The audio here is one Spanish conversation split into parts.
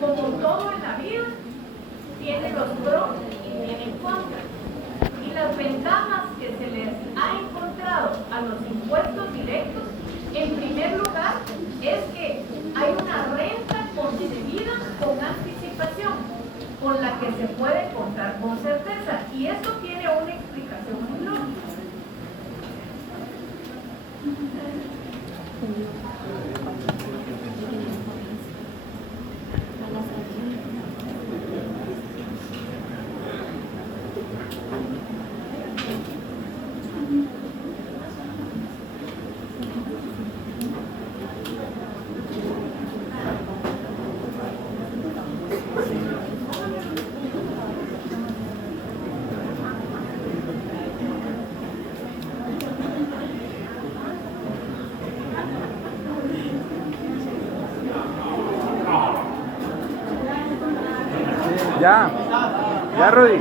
como todo en la vida, tiene los pros y tiene contras. Y las ventajas que se les ha encontrado a los impuestos directos, en primer lugar, es que hay una renta concebida con anticipación, con la que se puede contar con certeza. Y eso tiene una explicación muy lógica. Ya, Rudy.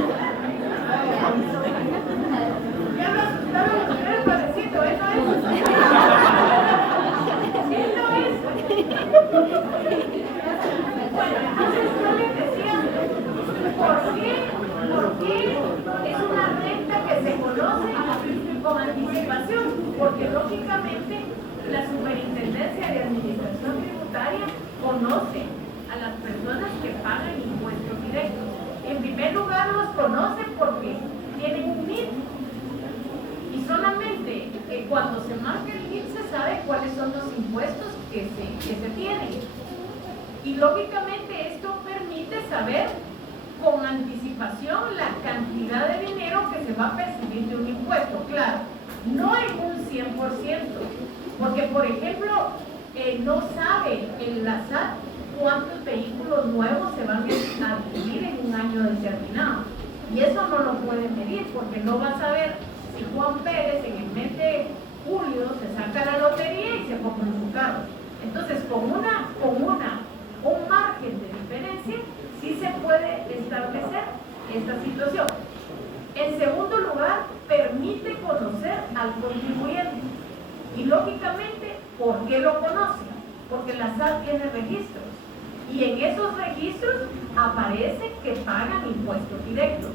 Ya lo asustaron ustedes, padrecito, eso es. Bueno, entonces yo les decía, ¿por qué es una renta que se conoce con anticipación? Porque lógicamente la Superintendencia de Administración Tributaria conoce a las personas que pagan impuestos directos. En primer lugar los conocen porque tienen un NIT y solamente cuando se marca el NIT se sabe cuáles son los impuestos que se tienen. Y lógicamente esto permite saber con anticipación la cantidad de dinero que se va a percibir de un impuesto. Claro, no en un 100%, porque por ejemplo no sabe la SAT cuántos vehículos nuevos se van a adquirir en un año determinado. Y eso no lo puede medir porque no va a saber si Juan Pérez en el mes de julio se saca la lotería y se compra su carro. Entonces, con un margen de diferencia, sí se puede establecer esta situación. En segundo lugar, permite conocer al contribuyente. Y lógicamente, ¿por qué lo conoce? Porque la SAT tiene registros. Y en esos registros aparece que pagan impuestos directos.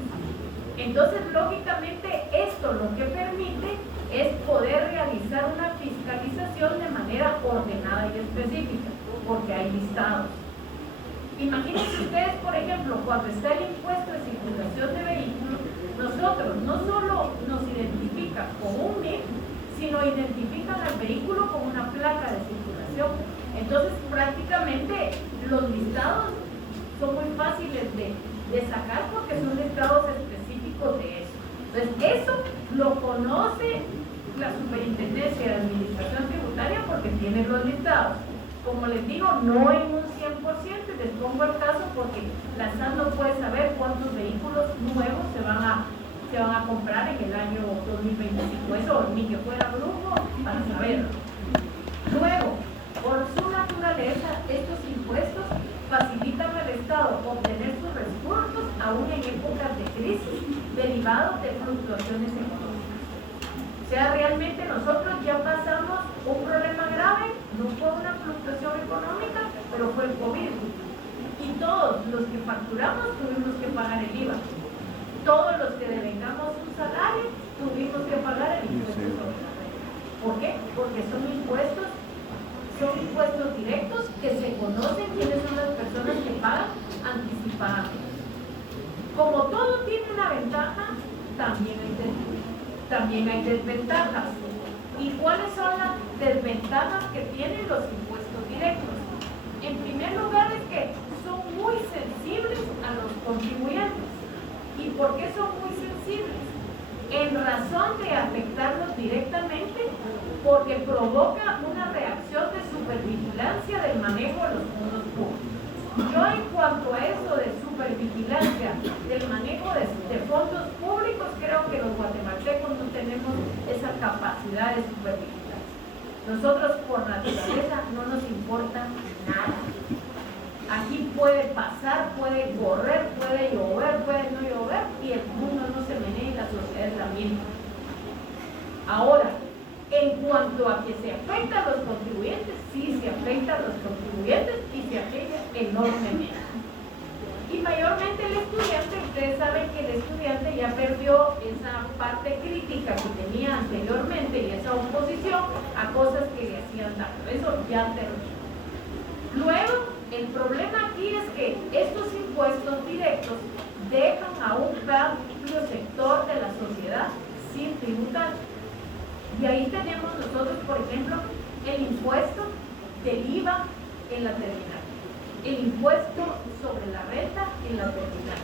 Entonces, lógicamente, esto lo que permite es poder realizar una fiscalización de manera ordenada y específica, porque hay listados. Imagínense ustedes, por ejemplo, cuando está el impuesto de circulación de vehículos, nosotros no solo nos identifican con un NIF, sino identifican al vehículo con una placa de circulación. Entonces, prácticamente los listados son muy fáciles de sacar porque son listados específicos de eso. Entonces, eso lo conoce la Superintendencia de Administración Tributaria porque tiene los listados. Como les digo, no en un 100%, les pongo el caso porque la SAT no puede saber cuántos vehículos nuevos se van a comprar en el año 2025. Eso ni que fuera brujo para saberlo. Luego, por su naturaleza, estos impuestos facilitan al Estado obtener sus recursos aún en épocas de crisis derivados de fluctuaciones económicas. O sea, realmente nosotros ya pasamos un problema grave, no fue una fluctuación económica, pero fue el COVID. Y todos los que facturamos tuvimos que pagar el IVA. Todos los que devengamos un salario tuvimos que pagar el impuesto. ¿Por qué? Porque son impuestos directos que se conocen quiénes son las personas que pagan anticipadamente. Como todo tiene una ventaja, también hay desventajas. ¿Y cuáles son las desventajas que tienen los impuestos directos? En primer lugar es que son muy sensibles a los contribuyentes. ¿Y por qué son muy sensibles? En razón de afectarlos directamente, porque provoca una reacción de supervigilancia del manejo de los fondos públicos. Yo en cuanto a eso de supervigilancia del manejo de fondos públicos, creo que los guatemaltecos no tenemos esa capacidad de supervigilancia. Nosotros por naturaleza no nos importa nada. Aquí puede pasar, puede correr, puede llover, puede no llover y el mundo no se menea y la sociedad es la misma. Ahora, en cuanto a que se afecta a los contribuyentes, sí se afecta a los contribuyentes y se afecta enormemente. mayormente el estudiante, ustedes saben que el estudiante ya perdió esa parte crítica que tenía anteriormente y esa oposición a cosas que le hacían daño. Eso ya terminó. Luego, el problema aquí es que estos impuestos directos dejan a un amplio sector de la sociedad sin tributar. Y ahí tenemos nosotros, por ejemplo, el impuesto del IVA en la terminal, el impuesto sobre la renta en la terminal.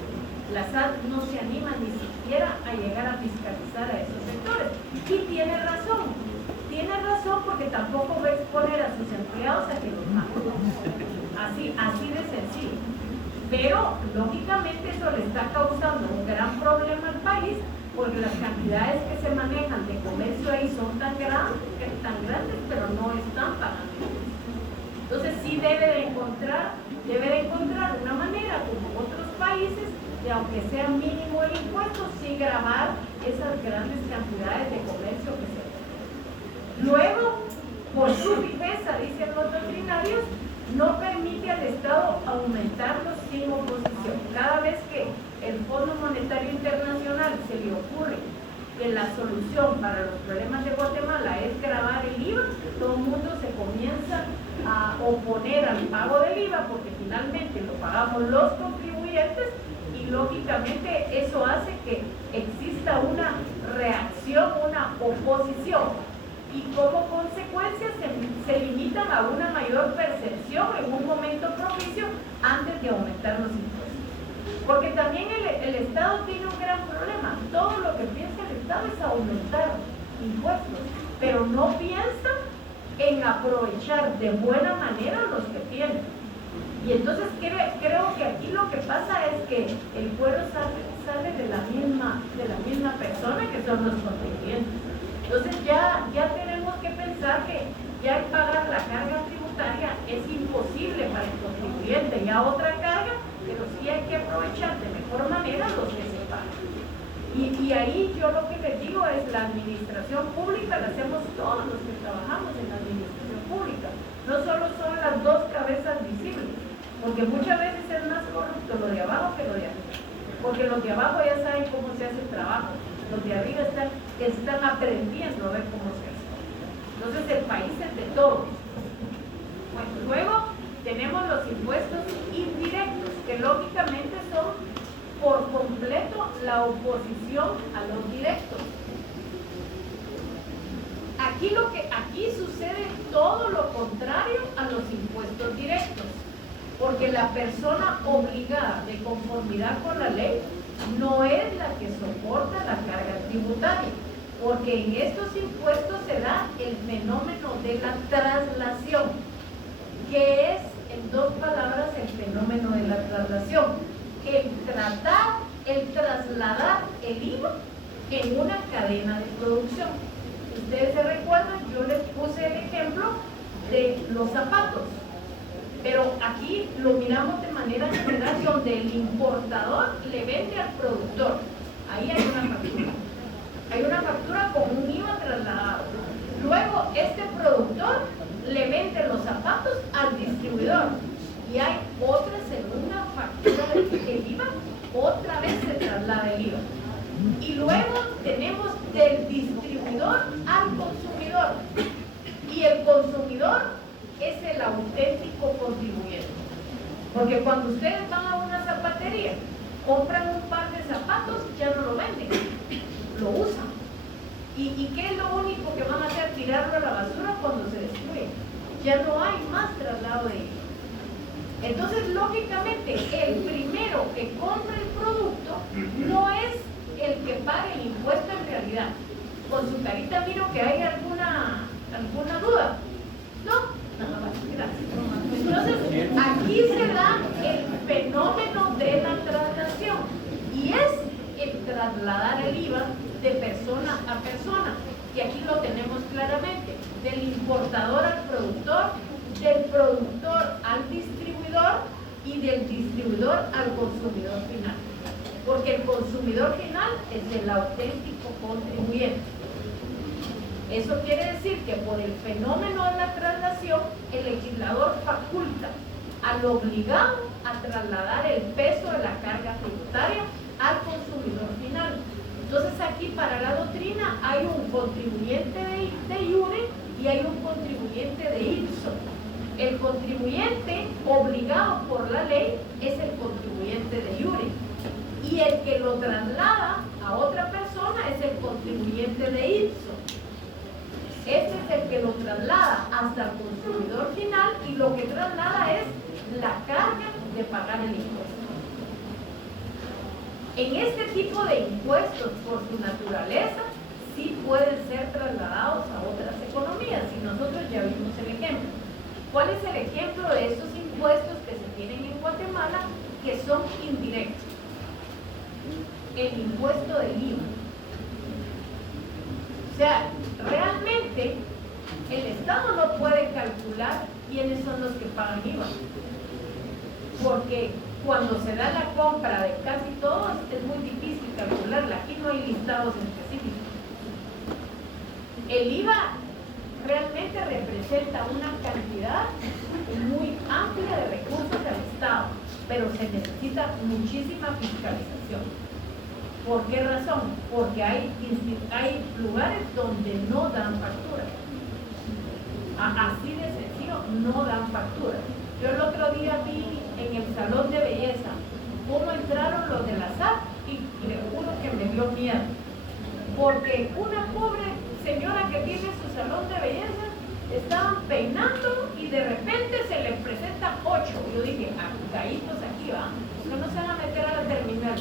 La SAT no se anima ni siquiera a llegar a fiscalizar a esos sectores. Y tiene razón porque tampoco va a exponer a sus empleados a que los maten. Así de sencillo. Pero, lógicamente, eso le está causando un gran problema al país porque las cantidades que se manejan de comercio ahí son tan grandes, pero no están pagando. Entonces sí debe de encontrar una manera, como otros países, de aunque sea mínimo el impuesto, sí gravar esas grandes cantidades de comercio que se hacen. Luego, por su fijeza, dicen los doctrinarios, no permite al Estado aumentarlos sin oposición. Cada vez que el Fondo Monetario Internacional se le ocurre que la solución para los problemas de Guatemala es gravar el IVA, todo el mundo se comienza a oponer al pago del IVA porque finalmente lo pagamos los contribuyentes y lógicamente eso hace que exista una reacción, una oposición y como consecuencia se limitan a una mayor percepción en un momento propicio antes de aumentar los impuestos. Porque también el Estado tiene un gran problema. Todo lo que piensa el Estado es aumentar impuestos, pero no piensa en aprovechar de buena manera los que tiene. Y entonces creo que aquí lo que pasa es que el pueblo sale de la misma persona que son los contribuyentes. Entonces ya tenemos que pensar que ya el pagar la carga tributaria es imposible para el contribuyente, ya otra carga, pero sí hay que aprovechar de mejor manera los que se pagan. Y ahí yo lo que les digo es la administración pública la hacemos todos los que trabajamos en la administración pública. No solo son las dos cabezas visibles, porque muchas veces es más corrupto lo de abajo que lo de arriba. Porque los de abajo ya saben cómo se hace el trabajo, los de arriba están aprendiendo a ver cómo se hace. Entonces el país es de todos. Bueno, luego tenemos los impuestos indirectos, que lógicamente son por completo la oposición a los directos. Aquí sucede todo lo contrario a los impuestos directos, porque la persona obligada de conformidad con la ley no es la que soporta la carga tributaria, porque en estos impuestos se da el fenómeno de la traslación, que es, en dos palabras, el fenómeno de la traslación. El trasladar el IVA en una cadena de producción. Ustedes se recuerdan, yo les puse el ejemplo de los zapatos, pero aquí lo miramos de manera general, donde el importador le vende al productor. Ahí hay una factura. Hay una factura con un IVA trasladado. Luego, este productor le vende los zapatos al distribuidor. Y hay otra segunda factura del IVA, otra vez se traslada el IVA. Y luego tenemos del distribuidor al consumidor. Y el consumidor es el auténtico contribuyente. Porque cuando ustedes van a una zapatería, compran un par de zapatos, ya no lo venden, lo usan. ¿Y qué es lo único que van a hacer? Tirarlo a la basura cuando se destruye. Ya no hay más traslado de IVA. Entonces, lógicamente, el primero que compra el producto no es el que paga el impuesto en realidad. Con su carita miro que hay alguna duda. No, nada más, gracias. Entonces, aquí se da el fenómeno de la traslación y es el trasladar el IVA de persona a persona. Y aquí lo tenemos claramente, del importador al productor, del productor al distribuidor y del distribuidor al consumidor final. Porque el consumidor final es el auténtico contribuyente. Eso quiere decir que por el fenómeno de la traslación, el legislador faculta al obligado a trasladar el peso de la carga y hay un contribuyente de ipso. El contribuyente obligado por la ley es el contribuyente de iure, y el que lo traslada a otra persona es el contribuyente de ipso. Este es el que lo traslada hasta el consumidor final, y lo que traslada es la carga de pagar el impuesto. En este tipo de impuestos, por su naturaleza, sí pueden ser trasladados a otras economías, y nosotros ya vimos el ejemplo. ¿Cuál es el ejemplo de estos impuestos que se tienen en Guatemala que son indirectos? El impuesto del IVA. O sea, realmente el Estado no puede calcular quiénes son los que pagan IVA, porque cuando se da la compra de casi todos es muy difícil calcularla. Aquí no hay listados específicos. El IVA realmente representa una cantidad muy amplia de recursos del Estado, pero se necesita muchísima fiscalización. ¿Por qué razón? Porque hay lugares donde no dan factura. Así de sencillo, no dan factura. Yo el otro día vi en el salón de belleza cómo entraron los de la SAT y le juro que me dio miedo. Porque una pobre señora que tiene su salón de belleza estaban peinando y de repente se les presentan 8. Yo dije, gallitos aquí va, que no se van a meter a la terminal.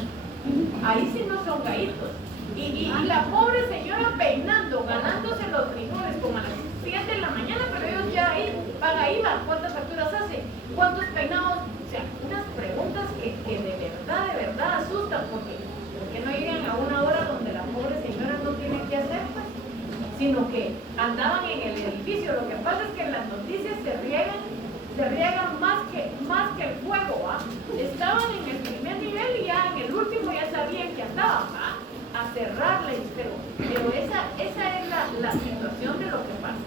Ahí sí no son gallitos. Y la pobre señora peinando, ganándose los frijoles como a las 7 de la mañana, pero ellos ya ahí paga IVA. ¿Cuántas facturas hace? ¿Cuántos peinados? O sea, unas preguntas que de verdad asustan, porque no llegan a una hora donde la pobre señora no tiene que hacer, pues, sino que andaban en el edificio. Lo que pasa es que en las noticias se riegan más que el fuego, ¿va? Estaban en el primer nivel y ya en el último ya sabían que andaban, ¿va? A cerrarle, pero esa es la situación de lo que pasa.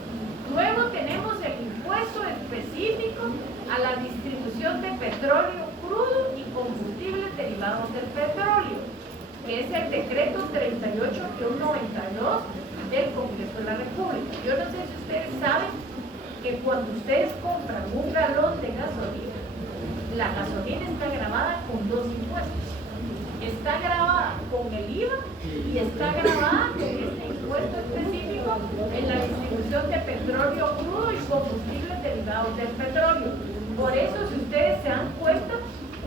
Luego tenemos el impuesto específico a la distribución de petróleo crudo y combustibles derivados del petróleo, que es el decreto 38-92 del Congreso de la República. Yo no sé si ustedes saben que cuando ustedes compran un galón de gasolina, la gasolina está grabada con 2 impuestos. Está grabada con el IVA y está grabada con este impuesto específico en la distribución de petróleo crudo y combustibles derivados del petróleo. Por eso, si ustedes se dan cuenta,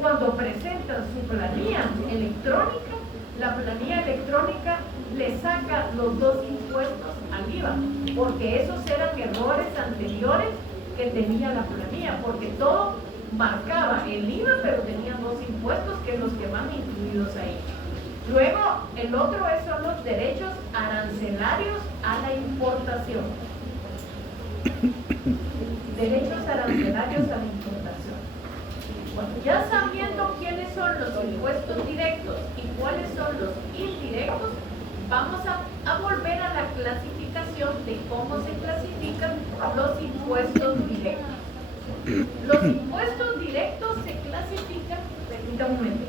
cuando presentan su planilla electrónica, la planilla electrónica le saca los 2 impuestos al IVA, porque esos eran errores anteriores que tenía la planilla, porque todo marcaba el IVA, pero tenía 2 impuestos que los que van incluidos ahí. Luego, el otro son los derechos arancelarios a la importación. Derechos arancelarios a la importación. Bueno, ya sabiendo quiénes son los impuestos directos y cuáles son los indirectos, vamos a volver a la clasificación de cómo se clasifican los impuestos directos. Los impuestos directos se clasifican, permítame un momento.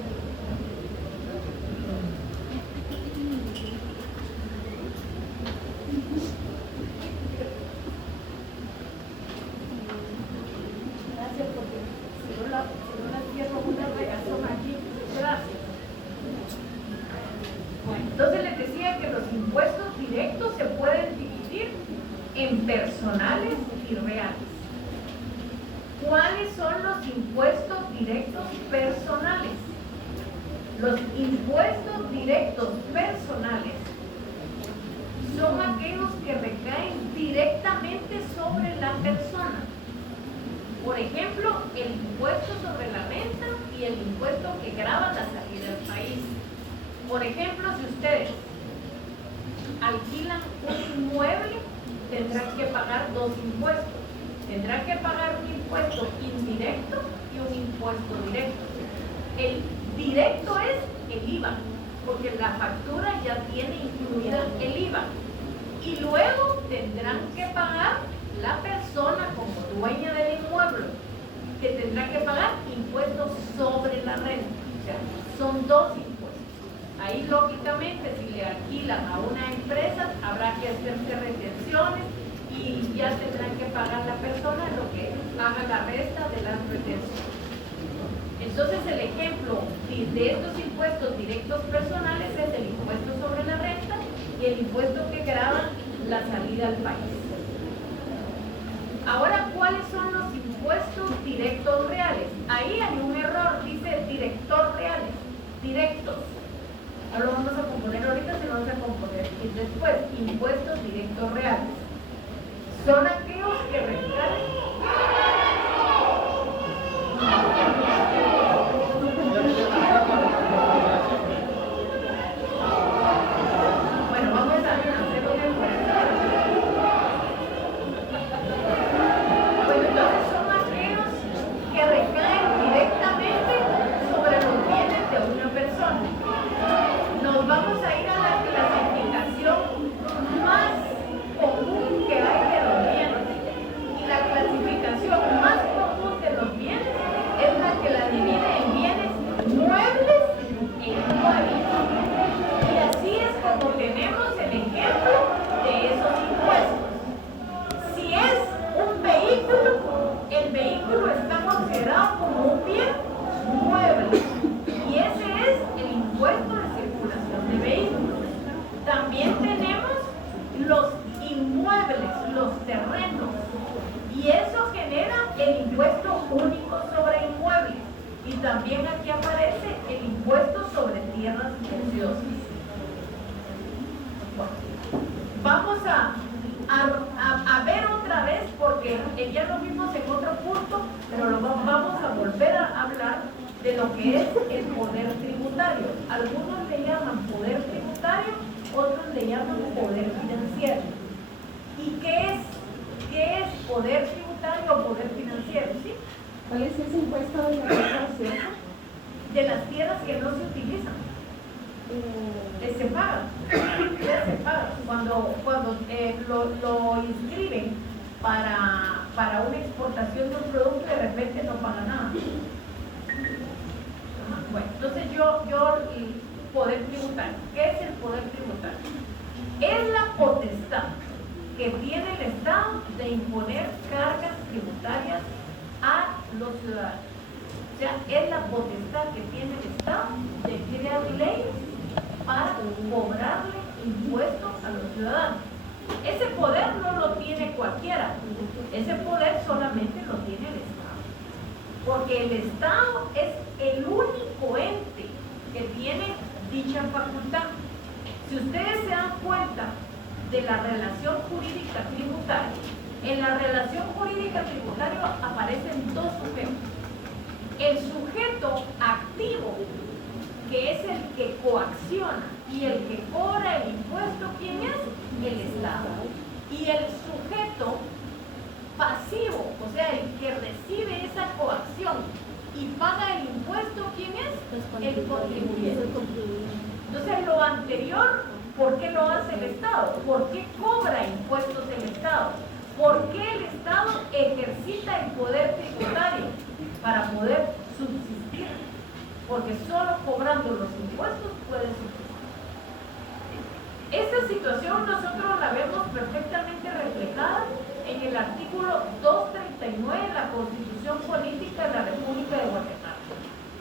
Gracias, porque si no la cierro una regazón aquí. Gracias. Bueno, entonces les decía que los impuestos directos se pueden dividir en personales y reales. ¿Cuáles son los impuestos directos personales? Los impuestos directos personales son aquellos que recaen directamente sobre la persona. Por ejemplo, el impuesto sobre la renta y el impuesto que grava la salida del país. Por ejemplo, si ustedes alquilan un inmueble, tendrán que pagar 2 impuestos. Tendrán que pagar un impuesto indirecto y un impuesto directo. El directo es el IVA, porque la factura ya tiene incluida el IVA. Y luego tendrán que pagar la persona como dueña del inmueble, que tendrá que pagar impuestos sobre la renta. O sea, son 2 impuestos. Ahí lógicamente si le alquilan a una empresa habrá que hacerse retenciones y y ya tendrán que pagar la persona lo que haga la resta de la retención. Entonces el ejemplo de estos impuestos directos personales es el impuesto sobre la renta y el impuesto que grava la salida al país. Ahora, ¿cuáles son los impuestos directos reales? Ahí hay un error, dice director reales, directos. No lo vamos a componer ahorita, se lo vamos a componer después. Impuestos directos reales. Son aquellos que recaen. Bueno, vamos a hacerlo de vuelta. Bueno, entonces son aquellos que recaen directamente sobre los bienes de una persona. Nos vamos a ir a la clasificación más común que hay de los bienes. Y la clasificación más común de los bienes es la que la divide en bienes muebles e inmuebles. Y así es como tenemos el ejemplo de esos impuestos. Si es un vehículo, el vehículo está considerado como un bien mueble. Y ese es el impuesto de circulación de vehículos. También tenemos los inmuebles, los terrenos. Y eso genera el impuesto único sobre inmuebles. Y también aquí aparece el impuesto sobre tierras ociosas. Bueno, vamos a ver otra vez, porque ya lo vimos en otro punto, pero vamos a volver a hablar de lo que es el poder tributario. Algunos le llaman poder tributario, otros le llaman poder financiero. ¿Y qué es poder tributario o poder financiero? ¿Sí? ¿Cuál es ese impuesto de la tierra ociosa? De las tierras que no se utilizan. Se pagan. Ya se pagan. Cuando lo inscriben para una exportación de un producto, de repente no paga nada. Bueno, entonces el poder tributario. ¿Qué es el poder tributario? Es la potestad que tiene el Estado de imponer cargas tributarias a los ciudadanos. O sea, es la potestad que tiene el Estado de crear leyes para cobrarle impuestos a los ciudadanos. Ese poder no lo tiene cualquiera. Ese poder solamente lo tiene el Estado. Porque el Estado es el único ente que tiene dicha facultad. Si ustedes se dan cuenta de la relación jurídica tributaria, en la relación jurídica tributaria aparecen dos sujetos. El sujeto activo, que es el que coacciona, y el que cobra el impuesto, ¿quién es? El Estado. Y el sujeto pasivo, o sea, el que recibe esa coacción y paga el impuesto, ¿quién es? El contribuyente. Entonces, lo anterior, ¿por qué lo hace el Estado? ¿Por qué cobra impuestos el Estado? ¿Por qué el Estado ejercita el poder tributario? Para poder subsistir. Porque solo cobrando los impuestos puede subsistir. Esta situación nosotros la vemos perfectamente reflejada en el artículo 239 de la Constitución Política de la República de Guatemala.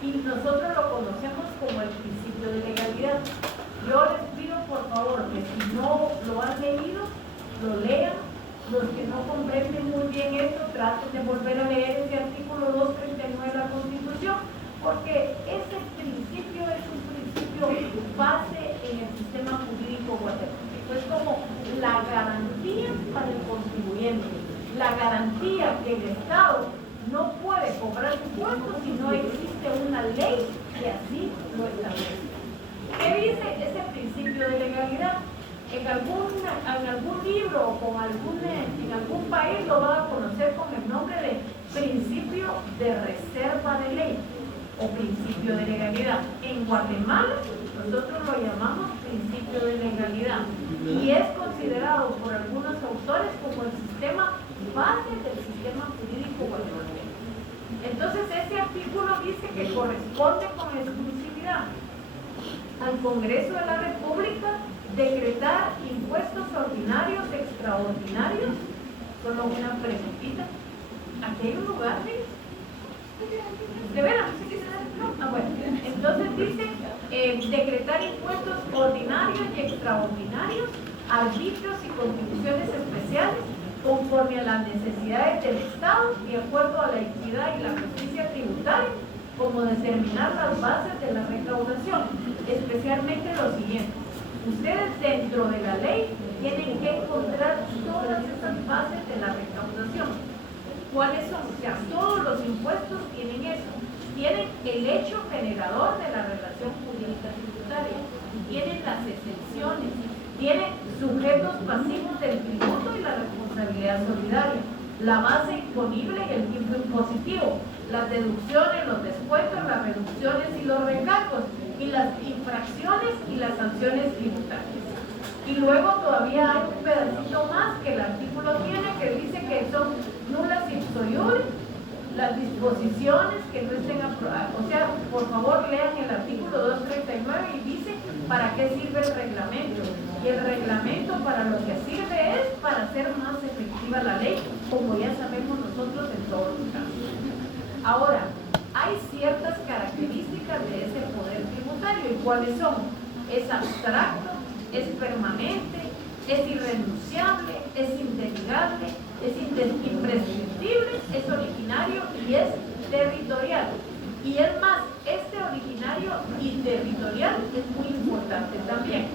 Y nosotros lo conocemos como el principio de legalidad. Yo les pido por favor que si no lo han leído, lo lean. Los que no comprenden muy bien esto, traten de volver a leer ese artículo 239 de la Constitución, porque ese principio es un principio base en el sistema jurídico guatemalteco. Es como la garantía para el contribuyente, la garantía que el Estado no puede cobrar impuestos si no existe una ley que así lo establezca. ¿Qué dice ese principio de legalidad? En algún libro o en algún país lo van a conocer con el nombre de principio de reserva de ley o principio de legalidad. En Guatemala nosotros lo llamamos principio de legalidad y es considerado por algunos autores como el sistema base del sistema jurídico guatemalteco. Entonces ese artículo dice que corresponde con exclusividad al Congreso de la República decretar impuestos ordinarios, extraordinarios solo una preguntita. ¿Aquí hay un lugar, ¿sí? ¿De veras? ¿No? Ah, bueno. Entonces dice, decretar impuestos ordinarios y extraordinarios, arbitrios y contribuciones especiales, conforme a las necesidades del Estado, de acuerdo a la equidad y la justicia tributaria, como determinar las bases de la recaudación, especialmente lo siguiente. Ustedes dentro de la ley tienen que encontrar todas esas bases de la recaudación. ¿Cuáles son? O sea, todos los impuestos tienen eso. Tienen el hecho generador de la relación jurídica tributaria, tienen las exenciones, tienen sujetos pasivos del tributo y la responsabilidad solidaria, la base imponible y el tipo impositivo, las deducciones, los descuentos, las reducciones y los recargos, y las infracciones y las sanciones tributarias. Y luego todavía hay un pedacito más que el artículo tiene, que dice que son nulas ipso iure las disposiciones que no estén aprobadas. O sea, por favor lean el artículo 239 y dice para qué sirve el reglamento. Y el reglamento para lo que sirve es para hacer más efectiva la ley, como ya sabemos nosotros en todos los casos. Ahora, hay ciertas características de ese poder tributario. ¿Y cuáles son? Es abstracto, es permanente, es irrenunciable, es indelegable, es imprescriptible, es originario y es territorial. Y es más, este originario y territorial es muy importante también.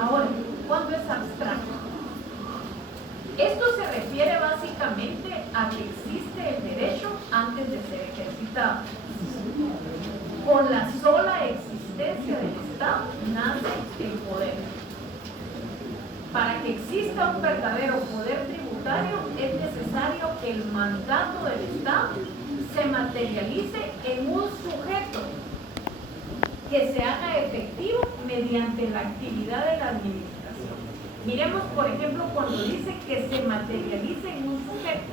Ahora, ¿cuándo es abstracto? Esto se refiere básicamente a que existe el derecho antes de ser ejercitado. Con la sola existencia del Estado nace el poder. Para que exista un verdadero poder tributario es necesario que el mandato del Estado se materialice en un sujeto que se haga efectivo mediante la actividad de la administración. Miremos, por ejemplo, cuando dice que se materialice en un sujeto.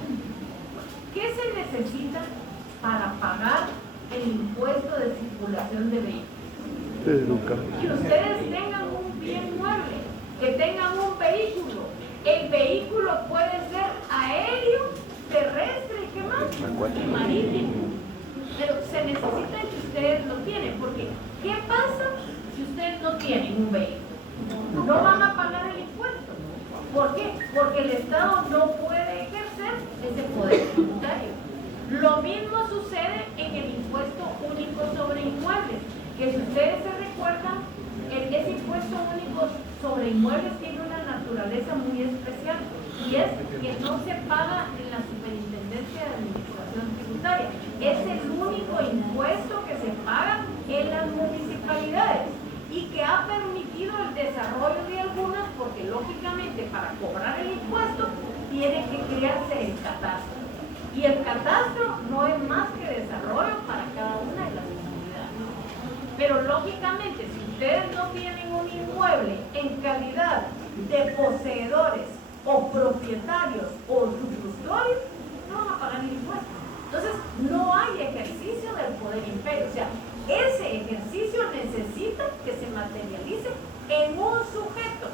¿Qué se necesita para pagar el impuesto de circulación de vehículos? Que ustedes tengan un bien mueble, que tengan un vehículo. El vehículo puede ser aéreo, terrestre, ¿qué más? Marítimo. Pero se necesita que ustedes lo tienen, porque ¿qué pasa si ustedes no tienen un vehículo? No van a pagar el impuesto. ¿Por qué? Porque el Estado no puede ejercer ese poder tributario. Lo mismo sucede en el impuesto único sobre inmuebles, que si ustedes se recuerdan, ese impuesto único sobre inmuebles tiene una naturaleza muy especial, y es que no se paga en la Superintendencia de Administración Tributaria. Es el único impuesto que se paga en las municipalidades y que ha permitido el desarrollo de algunas, porque lógicamente para cobrar el impuesto tiene que crearse el catastro. Y el catastro no es más que desarrollo para cada una de las comunidades. Pero lógicamente, si ustedes no tienen un inmueble en calidad de poseedores o propietarios o usufructuarios, no van a pagar el impuesto. Entonces, no hay ejercicio del poder imperio. O sea, ese ejercicio necesita que se materialice en un sujeto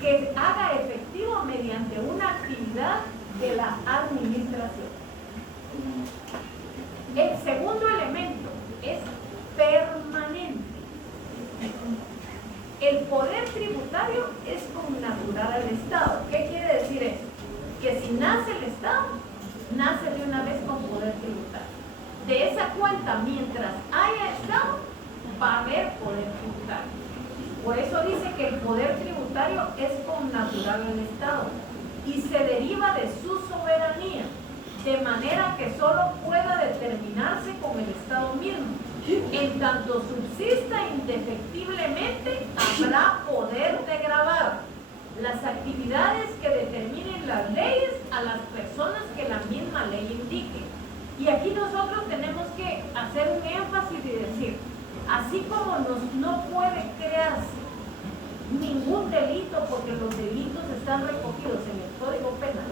que haga efectivo mediante una actividad de la administración. El segundo elemento es permanente. El poder tributario es connatural al Estado. ¿Qué quiere decir eso? Que si nace el Estado, nace de una vez con poder tributario. De esa cuenta, mientras haya Estado, va a haber poder tributario. Por eso dice que el poder tributario es connatural al Estado y se deriva de su soberanía, de manera que solo pueda determinarse con el Estado mismo. En tanto subsista indefectiblemente, habrá poder de gravar las actividades que determinen las leyes a las personas que la misma ley indique. Y aquí nosotros tenemos que hacer un énfasis y decir, así como no puede crearse ningún delito porque los delitos están recogidos en el Código Penal,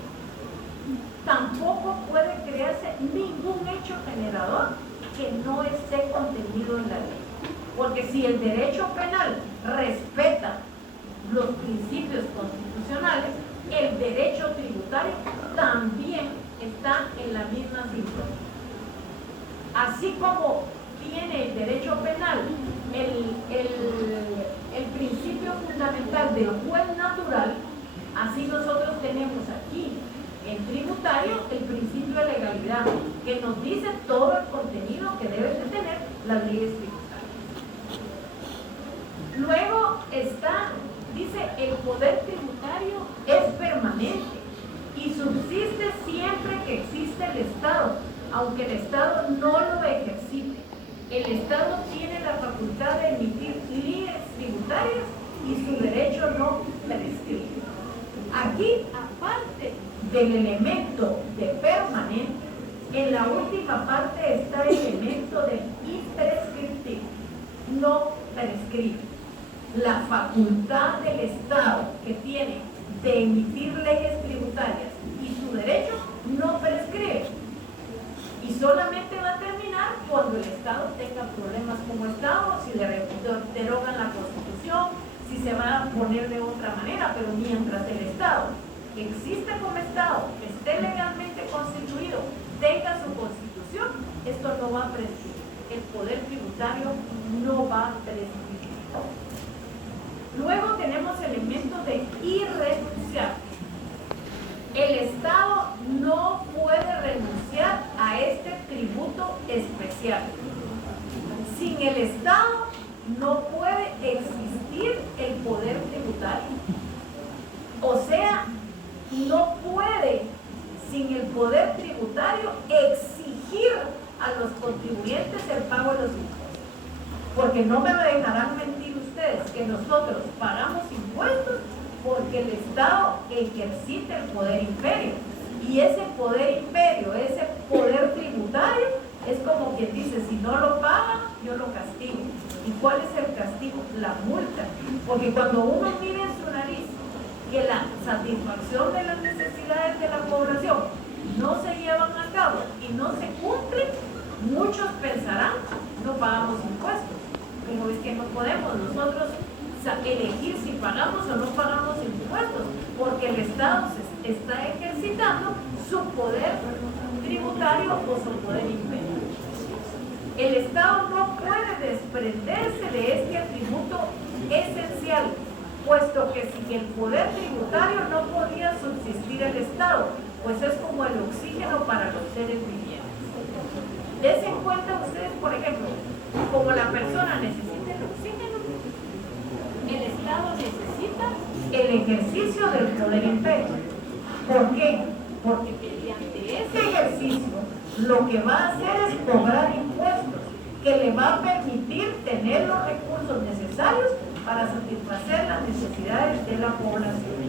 tampoco puede crearse ningún hecho generador que no esté contenido en la ley. Porque si el derecho penal respeta los principios constitucionales, el derecho tributario también está en la misma sintonía. Así como tiene el derecho penal el principio fundamental del juez natural, así nosotros tenemos aquí en tributario el principio de legalidad, que nos dice todo el contenido que deben de tener las leyes tributarias. Luego está, dice, el poder tributario es permanente y subsiste siempre que existe el Estado, aunque el Estado no lo ejercite. El Estado tiene la facultad de emitir leyes tributarias y su derecho no prescribe. Aquí, aparte del elemento de permanente, en la última parte está el elemento de imprescriptible, no prescribe. La facultad del Estado que tiene de emitir leyes tributarias y su derecho no prescribe. Y solamente va a terminar cuando el Estado tenga problemas como Estado, si derogan la Constitución, si se va a poner de otra manera, pero mientras el Estado existe como Estado, esté legalmente constituido, tenga su Constitución, esto no va a prescribir. El poder tributario no va a prescribir. Luego tenemos elementos de irrenunciable. El Estado no puede renunciar a este tributo especial. Sin el Estado no puede existir el poder tributario. O sea, no puede, sin el poder tributario, exigir a los contribuyentes el pago de los impuestos. Porque no me dejarán mentir ustedes que nosotros pagamos impuestos porque el Estado ejercita el poder imperio. Y ese poder imperio, ese poder tributario, es como quien dice, si no lo paga, yo lo castigo. ¿Y cuál es el castigo? La multa. Porque cuando uno mira en su nariz que la satisfacción de las necesidades de la población no se llevan a cabo y no se cumplen, muchos pensarán, no pagamos impuestos. Como es que no podemos nosotros elegir si pagamos o no pagamos impuestos, porque el Estado está ejercitando su poder tributario o su poder imperio. El Estado no puede desprenderse de este atributo esencial, puesto que sin el poder tributario no podría subsistir el Estado, pues es como el oxígeno para los seres vivientes. Dense en cuenta ustedes, por ejemplo, como la persona necesita el oxígeno, el Estado necesita el ejercicio del poder imperio. ¿Por qué? Porque mediante ese ejercicio lo que va a hacer es cobrar impuestos que le va a permitir tener los recursos necesarios para satisfacer las necesidades de la población.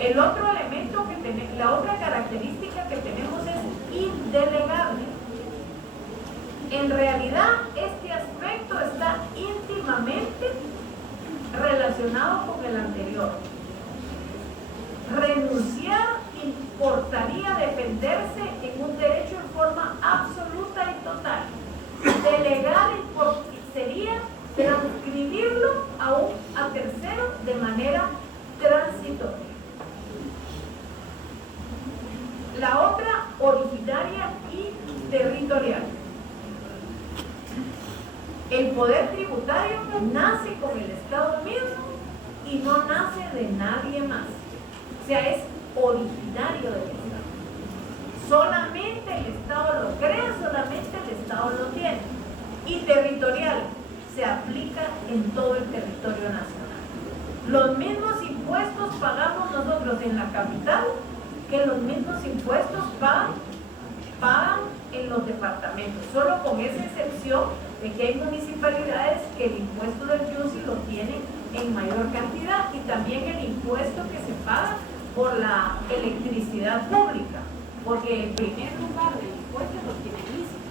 El otro elemento que tenemos, la otra característica que tenemos es indelegable. En realidad, este aspecto está íntimamente relacionado con el anterior. Renunciar importaría defenderse en un derecho en forma absoluta y total. Delegar sería transcribirlo a tercero de manera transitoria. La otra, originaria y territorial. El poder tributario nace con el Estado mismo y no nace de nadie más. O sea, es originario del Estado. Solamente el Estado lo crea, solamente el Estado lo tiene. Y territorial, se aplica en todo el territorio nacional. Los mismos impuestos pagamos nosotros en la capital que los mismos impuestos pagan en los departamentos, solo con esa excepción de que hay municipalidades que el impuesto del IUCI lo tienen en mayor cantidad y también el impuesto que se paga por la electricidad pública, porque el primer lugar del impuesto lo tiene el ICI.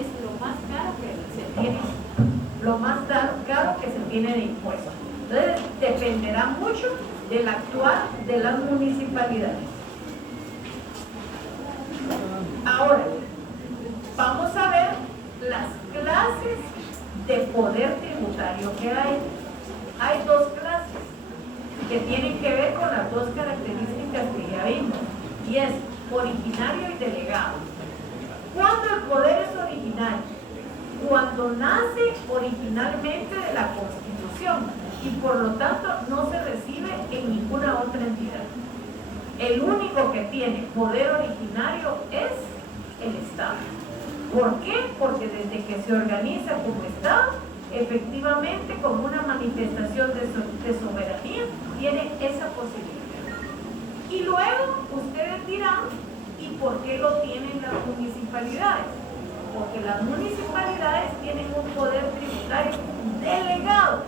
Es lo más caro que se tiene, lo más caro que se tiene de impuestos. Entonces dependerá mucho del actuar de las municipalidades. Ahora, vamos a ver las clases de poder tributario que hay. Hay dos clases. que tienen que ver con las dos características que ya vimos, y es originario y delegado. ¿Cuándo el poder es originario? Cuando nace originalmente de la Constitución y por lo tanto no se recibe en ninguna otra entidad. El único que tiene poder originario es el Estado. ¿Por qué? Porque desde que se organiza como Estado, efectivamente, como una manifestación de soberanía, tiene esa posibilidad. Y luego ustedes dirán, ¿y por qué lo tienen las municipalidades? Porque las municipalidades tienen un poder tributario delegado.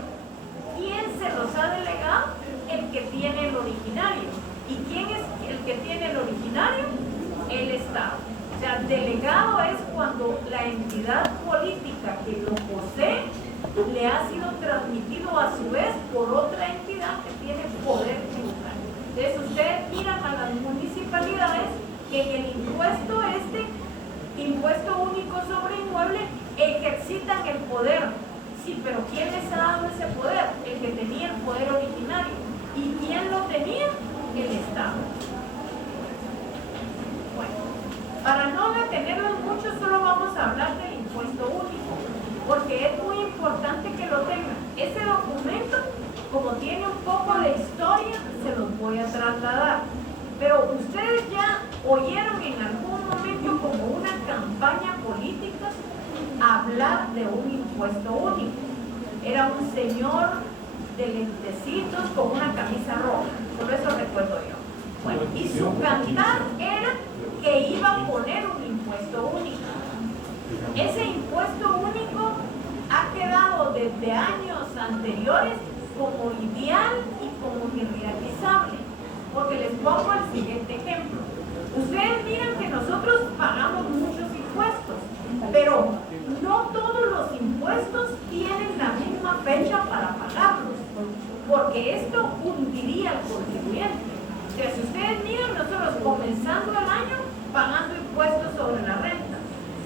¿Quién se los ha delegado? El que tiene el originario. ¿Y quién es el que tiene el originario? El Estado. O sea, delegado es cuando la entidad política que lo posee le ha sido transmitido a su vez por otra entidad que tiene poder tributario. Entonces ustedes miran a las municipalidades que en el impuesto único sobre inmueble, ejercitan el poder. Sí, pero ¿quién les ha dado ese poder? El que tenía el poder originario. ¿Y quién lo tenía? El Estado. Bueno, para no detenerlos mucho, solo vamos a hablar del impuesto único, porque es muy importante que lo tengan. Ese documento, como tiene un poco de historia, se los voy a trasladar. Pero ustedes ya oyeron en algún momento como una campaña política hablar de un impuesto único. Era un señor de lentecitos con una camisa roja, por eso recuerdo yo. Bueno, y su cantar era que iba a poner un impuesto único. Ese impuesto único ha quedado desde años anteriores como ideal y como irrealizable. Porque les pongo el siguiente ejemplo. Ustedes miran que nosotros pagamos muchos impuestos, pero no todos los impuestos tienen la misma fecha para pagarlos, porque esto hundiría al contribuyente. O sea, si ustedes miran, nosotros comenzando el año pagando impuestos sobre la renta.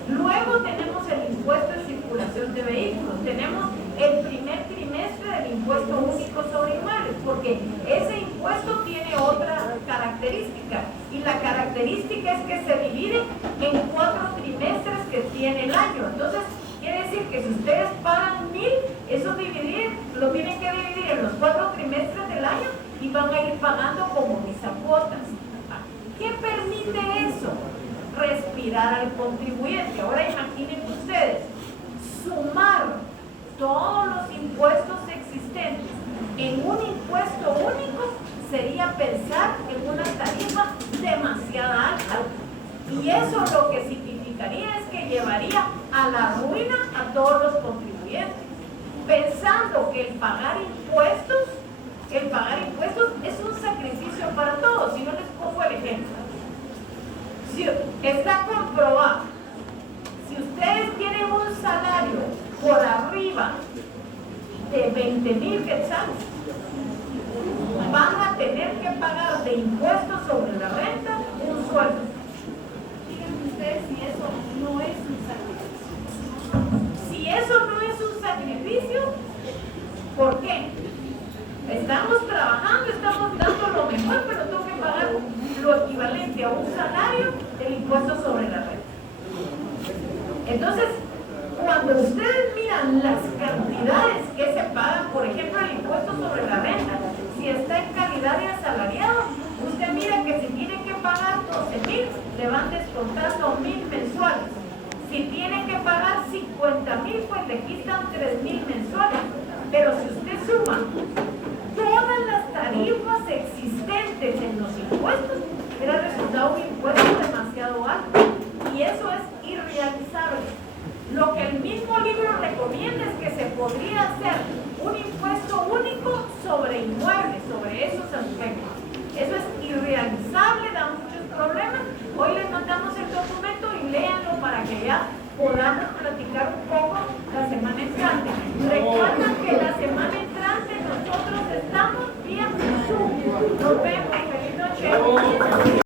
Luego tenemos el impuesto de circulación de vehículos, tenemos el primer trimestre del impuesto único sobre inmuebles, porque ese impuesto tiene otra característica, y la característica es que se divide en 4 trimestres que tiene el año. Entonces, quiere decir que si ustedes pagan 1,000, eso lo tienen que dividir en los 4 trimestres del año y van a ir pagando como bisacuotas. ¿Qué permite eso? Respirar al contribuyente. Ahora imaginen ustedes, sumar todos los impuestos existentes en un impuesto único sería pensar en una tarifa demasiado alta. Y eso lo que significaría es que llevaría a la ruina a todos los contribuyentes, pensando que el pagar impuestos es un sacrificio para todos. Si no les pongo el ejemplo, si está comprobado, si ustedes tienen un salario por arriba de 20,000 quetzales, van a tener que pagar de impuestos sobre la renta un sueldo. Díganme ustedes si eso no es un sacrificio. Si eso no es un sacrificio, ¿por qué? Estamos trabajando, estamos dando lo mejor, pero tengo que pagar lo equivalente a un salario del impuesto sobre la renta. Entonces, cuando ustedes miran las cantidades que se pagan, por ejemplo, el impuesto sobre la renta, si está en calidad de asalariado, usted mira que si tiene que pagar 12,000, le van descontando 1,000 mensuales. Si tiene que pagar 50,000, pues le quitan 3,000 mensuales. Pero si usted suma todas las tarifas existentes en los impuestos, era resultado un impuesto demasiado alto. Y eso es irrealizable. Lo que el mismo libro recomienda es que se podría hacer un impuesto único sobre inmuebles, sobre esos aspectos. Eso es irrealizable, da muchos problemas. Hoy les mandamos el documento y léanlo para que ya podamos platicar un poco la semana entrante. Recuerden que la semana entrante nosotros estamos vía Zoom. Nos vemos. Feliz noche.